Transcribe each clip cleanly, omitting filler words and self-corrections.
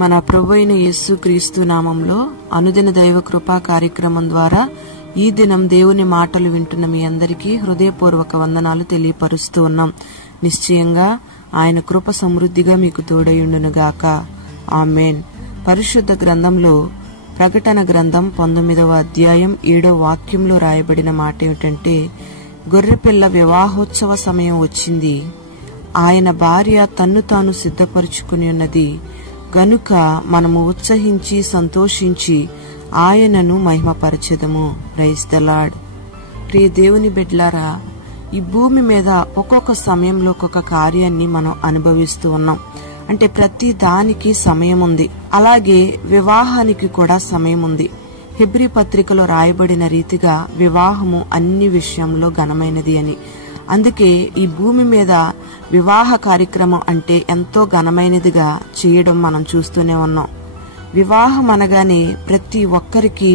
మన ప్రభువైన యేసుక్రీస్తు నామంలో అనుదిన దైవ కృపా కార్యక్రమం ద్వారా ఈ దినం దేవుని మాటలు వింటున్న మీ అందరికీ హృదయపూర్వక వందనాలు తెలియపరుస్తూ ఉన్నాం. నిశ్చయంగా ఆయన కృప సమృద్ధిగా మీకు తోడయుండునుగాక. ఆమేన్. పరిశుద్ధ గ్రంథంలో ప్రకటన గ్రంథం 19వ అధ్యాయం 7వ వాక్యంలో రాయబడిన మాట ఏమిటంటే, గొర్రెపిల్ల వివాహోత్సవ సమయం వచ్చింది, ఆయన భార్య తన్ను తాను సిద్ధపరుచుకుని ఉన్నది గనుక మనము ఉత్సహించి సంతోషించి ఆయనను మహిమపరచెదము. Praise the lord. ప్రియ దేవుని బిడ్డలారా, ఈ భూమి మీద ఒక్కొక్క సమయంలో ఒక్కొక్క కార్యాన్ని మనం అనుభవిస్తూ ఉన్నాం. అంటే ప్రతి దానికి సమయం ఉంది. అలాగే వివాహానికి కూడా సమయం ఉంది. హెబ్రీ పత్రికలో రాయబడిన రీతిగా వివాహము అన్ని విషయంలో ఘనమైనది అని. అందుకే ఈ భూమి మీద వివాహ కార్యక్రమం అంటే ఎంతో ఘనమైనదిగా చేయడం మనం చూస్తూనే ఉన్నాం. వివాహం అనగానే ప్రతి ఒక్కరికి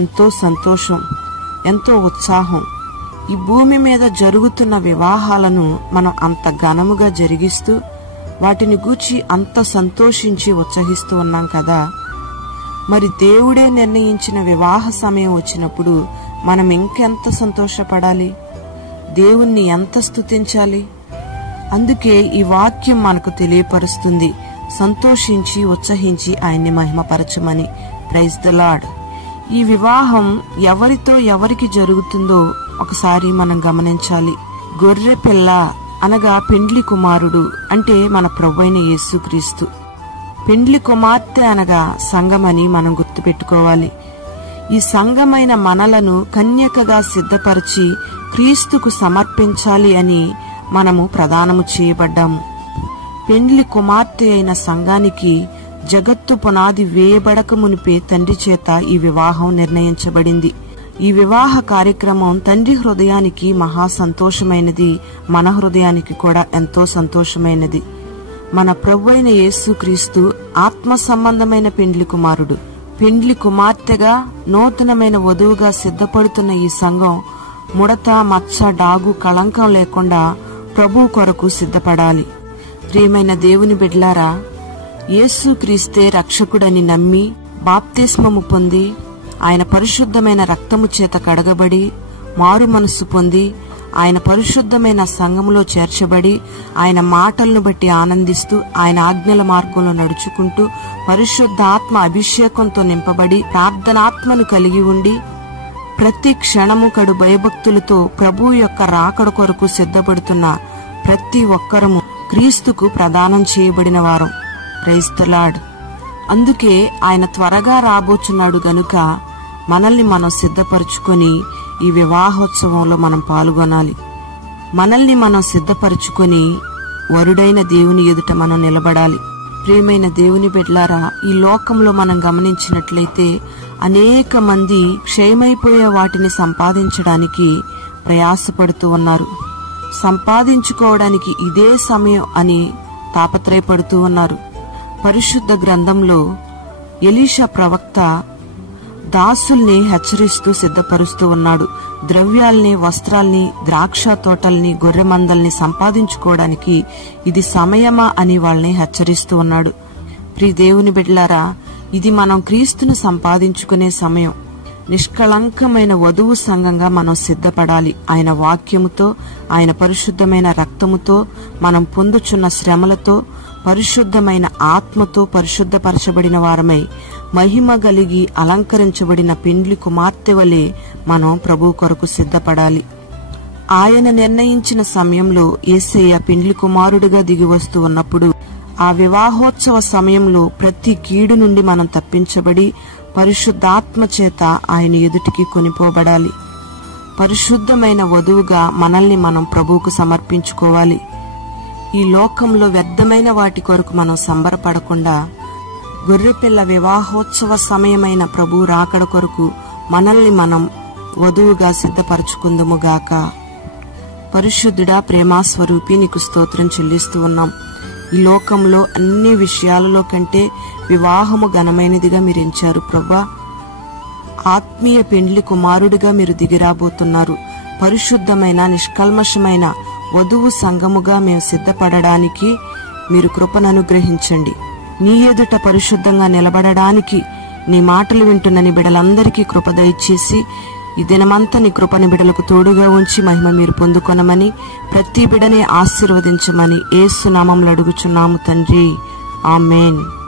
ఎంతో సంతోషం, ఎంతో ఉత్సాహం. ఈ భూమి మీద జరుగుతున్న వివాహాలను మనం అంత ఘనముగా జరిగిస్తూ వాటిని గూర్చి అంత సంతోషించి ఉత్సహిస్తూ ఉన్నాం కదా. మరి దేవుడే నిర్ణయించిన వివాహ సమయం వచ్చినప్పుడు మనం ఇంకెంత సంతోషపడాలి, దేవుణ్ణి ఎంత స్తుతించాలి. అందుకే ఈ వాక్యం మనకు తెలియపరుస్తుంది, సంతోషించి ఉత్సహించి ఆయన్ని మహిమపరచమని. Praise the lord. ఈ వివాహం ఎవరితో ఎవరికి జరుగుతుందో ఒకసారి మనం గమనించాలి. గొర్రె పిల్ల అనగా పెండ్లి కుమారుడు అంటే మన ప్రభువైన యేసుక్రీస్తు. పెండ్లి కుమార్తె అనగా సంఘమని మనం గుర్తుపెట్టుకోవాలి. ఈ సంఘమైన మనలను కన్యకగా సిద్ధపరిచి క్రీస్తుకు సమర్పించాలి అని మనము ప్రదానము చేయబడ్డాము. పెండ్లి కుమార్తె అయిన సంఘానికి జగత్తు పునాది వేయబడక మునిపే తండ్రి చేత ఈ వివాహం నిర్ణయించబడింది. ఈ వివాహ కార్యక్రమం తండ్రి హృదయానికి మహా సంతోషమైనది, మన హృదయానికి కూడా ఎంతో సంతోషమైనది. మన ప్రభువైన యేసుక్రీస్తు ఆత్మ సంబంధమైన పెండ్లి కుమారుడు. పెండ్లి కుమార్తెగా నూతనమైన వధువుగా సిద్ధపడుతున్న ఈ సంఘం ముడత, మచ్చ, డాగు, కళంకం లేకుండా ప్రభు కొరకు సిద్ధపడాలి. ప్రియమైన దేవుని బిడ్డలారా, యేసుక్రీస్తే రక్షకుడని నమ్మి బాప్తిస్మము పొంది ఆయన పరిశుద్ధమైన రక్తము చేత కడగబడి మారు మనస్సు పొంది ఆయన పరిశుద్ధమైన సంఘములో చేర్చబడి ఆయన మాటలను బట్టి ఆనందిస్తూ ఆయన ఆజ్ఞల మార్గంలో నడుచుకుంటూ పరిశుద్ధాత్మ అభిషేకంతో నింపబడి ప్రార్థనాత్మను కలిగి ఉండి ప్రతి క్షణము కడు భయభక్తులతో ప్రభు యొక్క రాకడ కొరకు సిద్ధపడుతున్న ప్రతి ఒక్కరము క్రీస్తుకు ప్రదానం చేయబడిన వారం. Praise the Lord. అందుకే ఆయన త్వరగా రాబోచున్నాడు గనుక మనల్ని మనం సిద్ధపరచుకొని ఈ వివాహోత్సవంలో మనం పాల్గొనాలి. మనల్ని మనం సిద్ధపరచుకొని వరుడైన దేవుని ఎదుట మనం నిలబడాలి. ప్రియమైన దేవుని బిడ్డలారా, ఈ లోకంలో మనం గమనించినట్లయితే అనేక మంది క్షయమైపోయే వాటిని సంపాదించడానికి ప్రయాసపడుతూ ఉన్నారు. సంపాదించుకోవడానికి ఇదే సమయం అని తాపత్రయపడుతూ ఉన్నారు. పరిశుద్ధ గ్రంథంలో ఎలీషా ప్రవక్త దాసుల్ని హెచ్చరిస్తూ సిద్ధపరుస్తూ ఉన్నాడు. ద్రవ్యాల్ని, వస్త్రాల్ని, ద్రాక్ష తోటల్ని, గొర్రె మందల్ని సంపాదించుకోవడానికి ఇది సమయమా అని వాళ్ళని హెచ్చరిస్తూ ఉన్నాడు. ప్రియ దేవుని బిడ్డలారా, ఇది మనం క్రీస్తును సంపాదించుకునే సమయం. నిష్కళంకమైన వధువు సంఘంగా మనం సిద్ధపడాలి. ఆయన వాక్యముతో, ఆయన పరిశుద్ధమైన రక్తముతో, మనం పొందుచున్న శ్రమలతో, పరిశుద్ధమైన ఆత్మతో పరిశుద్ధపరచబడిన వారమై మహిమ కలిగి అలంకరించబడిన పెండ్లి కుమార్తె వలె మనం ప్రభు కొరకు సిద్ధపడాలి. ఆయన నిర్ణయించిన సమయంలో యేసయ్య పెండ్లి కుమారుడిగా దిగివస్తూ ఉన్నప్పుడు ఆ వివాహోత్సవ సమయంలో ప్రతి కీడు నుండి మనం తప్పించబడి పరిశుద్ధాత్మ చేత ఆయన ఎదుటికి కొనిపోబడాలి. పరిశుద్ధమైన వధువుగా మనల్ని మనం ప్రభువుకు సమర్పించుకోవాలి. ఈ లోకంలో వ్యర్థమైన వాటి కొరకు మనం సంబరపడకుండా గొర్రెపిల్ల వివాహోత్సవ సమయమైన ప్రభు రాకడ కొరకు మనల్ని మనం వధువుగా సిద్ధపరచుకుందుముగాక. పరిశుద్ధుడా, ప్రేమాస్వరూపి, నీకు స్తోత్రం చెల్లిస్తూ ఉన్నాం. ఈ లోకంలో అన్ని విషయాలలో కంటే వివాహము ఘనమైనదిగా మీరు ఎంచారు ప్రభా. ఆత్మీయ పెండ్లి కుమారుడిగా మీరు దిగిరాబోతున్నారు. పరిశుద్ధమైన నిష్కల్మషమైన వధువు సంఘముగా మేము సిద్ధపడడానికి మీరు కృపను అనుగ్రహించండి. నీ ఎదుట పరిశుద్ధంగా నిలబడడానికి నీ మాటలు వింటున్న నీ బిడ్డలందరికీ కృప దయచేసి ఈ దినమంతా నీ కృపని బిడ్డలకు తోడుగా ఉంచి మహిమ మీరు పొందుకొనమని, ప్రతి బిడ్డని ఆశీర్వదించమని యేసు నామములో అడుగుచున్నాము తండ్రి. ఆమేన్.